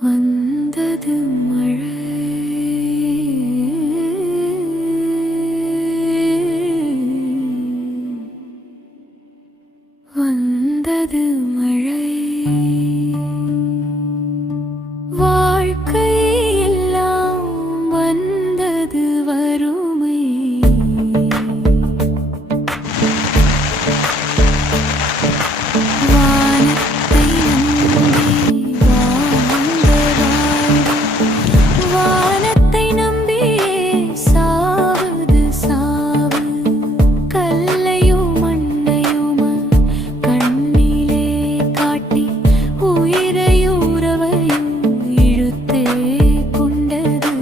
வந்தது மழை வந்தது மழை வாழ்க்கை எல்லாம் வந்தது வறுமை வானத்தை நம்பி வாழ்ந்த வாழ்வு வானத்தை நம்பியே சாவது சாவு கல்லையும் மண்ணையும் கண்ணிலே காட்டி உயிரையும் உறவையும் இழுத்தே கொண்டது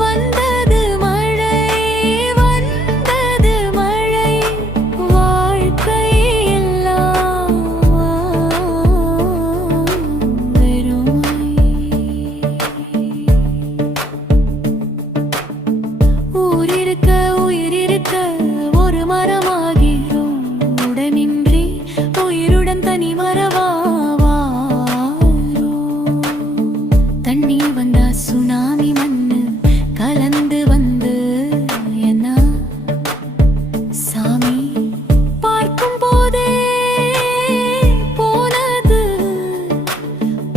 வந்தது மழை வந்தது மழை வாழ்க்கை எல்லாம் வெறுமை ஊரிருக்க உயிரிருக்க ஒரு மரமாகிறோம் உடனின்றி உயிருடன் தனி மரவாவாரோம் தண்ணீர் வந்தா சுனாமி மண்ணு கலந்து வந்து என்ன சாமி பார்க்கும் போதே போனது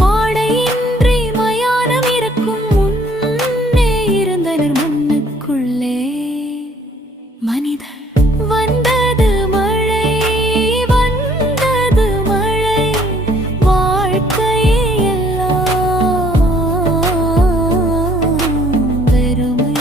பாடையின்றி மயானம் இருக்கும் முன்னே இருந்தனர் மண்ணுக்குள்ளே மனிதர் வந்தது மழை வந்தது மழை வாழ்க்கை எல்லாம் வெறுமை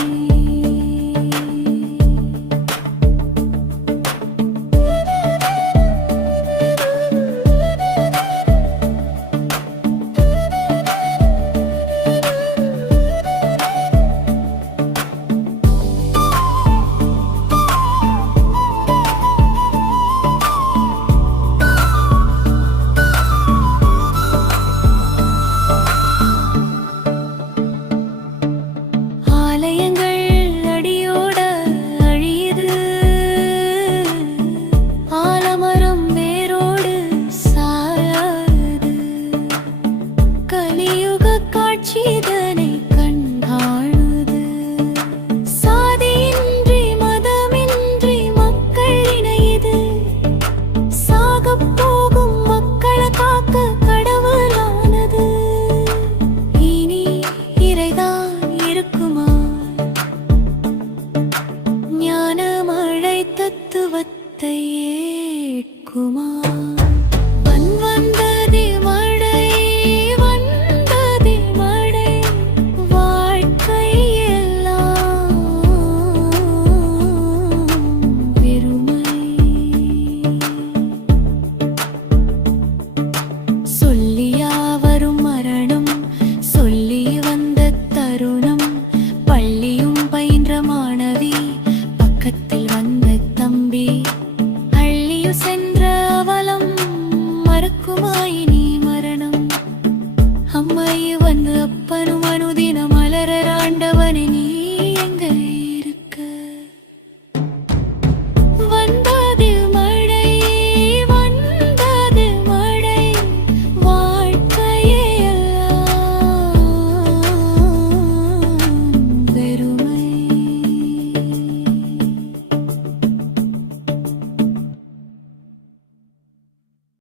ஆலயங்கள் அடியோட அழியுது ஆலமரம் வேரோடு சாயாது கலியுக காட்சிதனை கண்டாழுது சாதியின்றி மதமின்றி மக்கள் இணையுது சாகப் போகும் மக்களை காக்க கடவுளானது இனி இறைதான் இருக்குமா ஞான மழை தத்துவத்தை ஏற்குமா வந்ததே மழை வந்ததே மழை வாழ்க்கை எல்லாம் வெறுமை சொல்லியா வரும் மரணம் சொல்லி வந்த தருணம் பள்ளியும் பயின்ற மாணவி பக்கத்தில் வந்த தம்பி அள்ளியு சென்ற அவலம் மறக்குமா